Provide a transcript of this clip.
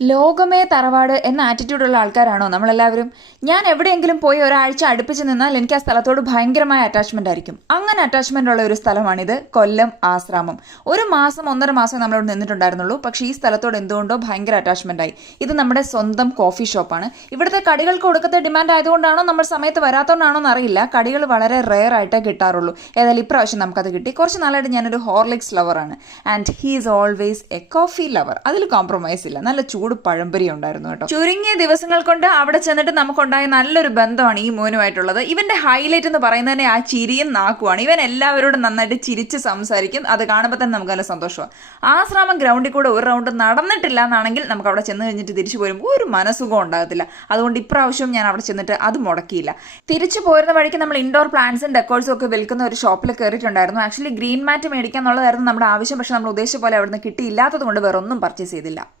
ലോകമേ തറവാട് എന്ന ആറ്റിറ്റ്യൂഡുള്ള ആൾക്കാരാണോ നമ്മളെല്ലാവരും? ഞാൻ എവിടെയെങ്കിലും പോയി ഒരാഴ്ച അടുപ്പിച്ച് നിന്നാൽ എനിക്ക് ആ സ്ഥലത്തോട് ഭയങ്കരമായ അറ്റാച്ച്മെന്റ് ആയിരിക്കും. അങ്ങനെ അറ്റാച്ച്മെന്റ് ഉള്ള ഒരു സ്ഥലമാണിത്, കൊല്ലം ആശ്രാമം. ഒരു മാസം 1.5 മാസം നമ്മളോട് നിന്നിട്ടുണ്ടായിരുന്നുള്ളൂ. പക്ഷേ ഈ സ്ഥലത്തോട് എന്തുകൊണ്ടോ ഭയങ്കര അറ്റാച്ച്മെന്റ് ആയി. ഇത് നമ്മുടെ സ്വന്തം കോഫി ഷോപ്പാണ്. ഇവിടുത്തെ കടികൾക്ക് കൊടുക്കത്തെ ഡിമാൻഡ് ആയതുകൊണ്ടാണോ നമ്മൾ സമയത്ത് വരാത്തതുകൊണ്ടാണോ എന്നറിയില്ല, കടികൾ വളരെ റെയർ ആയിട്ടേ കിട്ടാറുള്ളൂ. ഏതായാലും ഇപ്രാവശ്യം നമുക്കത് കിട്ടി. കുറച്ച് നാളായിട്ട് ഞാനൊരു ഹോർലിക്സ് ലവറാണ് and he is always a coffee lover. അതിൽ കോംപ്രമൈസ് ഇല്ല. നല്ല ചൂട് പഴംപൊരി ഉണ്ടായിരുന്നു കേട്ടോ. ചുരുങ്ങിയ ദിവസങ്ങൾ കൊണ്ട് അവിടെ ചെന്നിട്ട് നമുക്കുണ്ടായ നല്ലൊരു ബന്ധമാണ് ഈ മോനുമായിട്ടുള്ളത്. ഇവന്റെ ഹൈലൈറ്റ് എന്ന് പറയുന്നത് തന്നെ ആ ചിരിയും നാക്കുമാണ്. ഇവൻ എല്ലാവരോടും നന്നായിട്ട് ചിരിച്ച് സംസാരിക്കും. അത് കാണുമ്പോൾ തന്നെ നമുക്ക് നല്ല സന്തോഷമാണ്. ആശ്രാമം ഗ്രൗണ്ടിൽ കൂടെ ഒരു റൗണ്ട് നടന്നിട്ടില്ല എന്നാണെങ്കിൽ നമുക്ക് അവിടെ ചെന്ന് കഴിഞ്ഞിട്ട് തിരിച്ചു പോരുമ്പോൾ ഒരു മനസ്സുഖം ഉണ്ടാകത്തില്ല. അതുകൊണ്ട് ഇപ്രാവശ്യം ഞാൻ അവിടെ ചെന്നിട്ട് അത് മുടക്കിയില്ല. തിരിച്ചു പോരുന്ന വഴിക്ക് നമ്മൾ ഇൻഡോർ പ്ലാന്റ്സും ഡെക്കോഴ്സും ഒക്കെ വിൽക്കുന്ന ഒരു ഷോപ്പിൽ കയറിയിട്ടുണ്ടായിരുന്നു. ആക്ച്വലി ഗ്രീൻ മാറ്റ് മേടിക്കാൻ എന്നുള്ളതായിരുന്നു നമ്മുടെ ആവശ്യം. പക്ഷെ നമ്മൾ ഉദ്ദേശിച്ച പോലെ അവിടുന്ന് കിട്ടിയില്ലാത്തത് കൊണ്ട് വേറെ ഒന്നും പർച്ചേസ് ചെയ്തില്ല.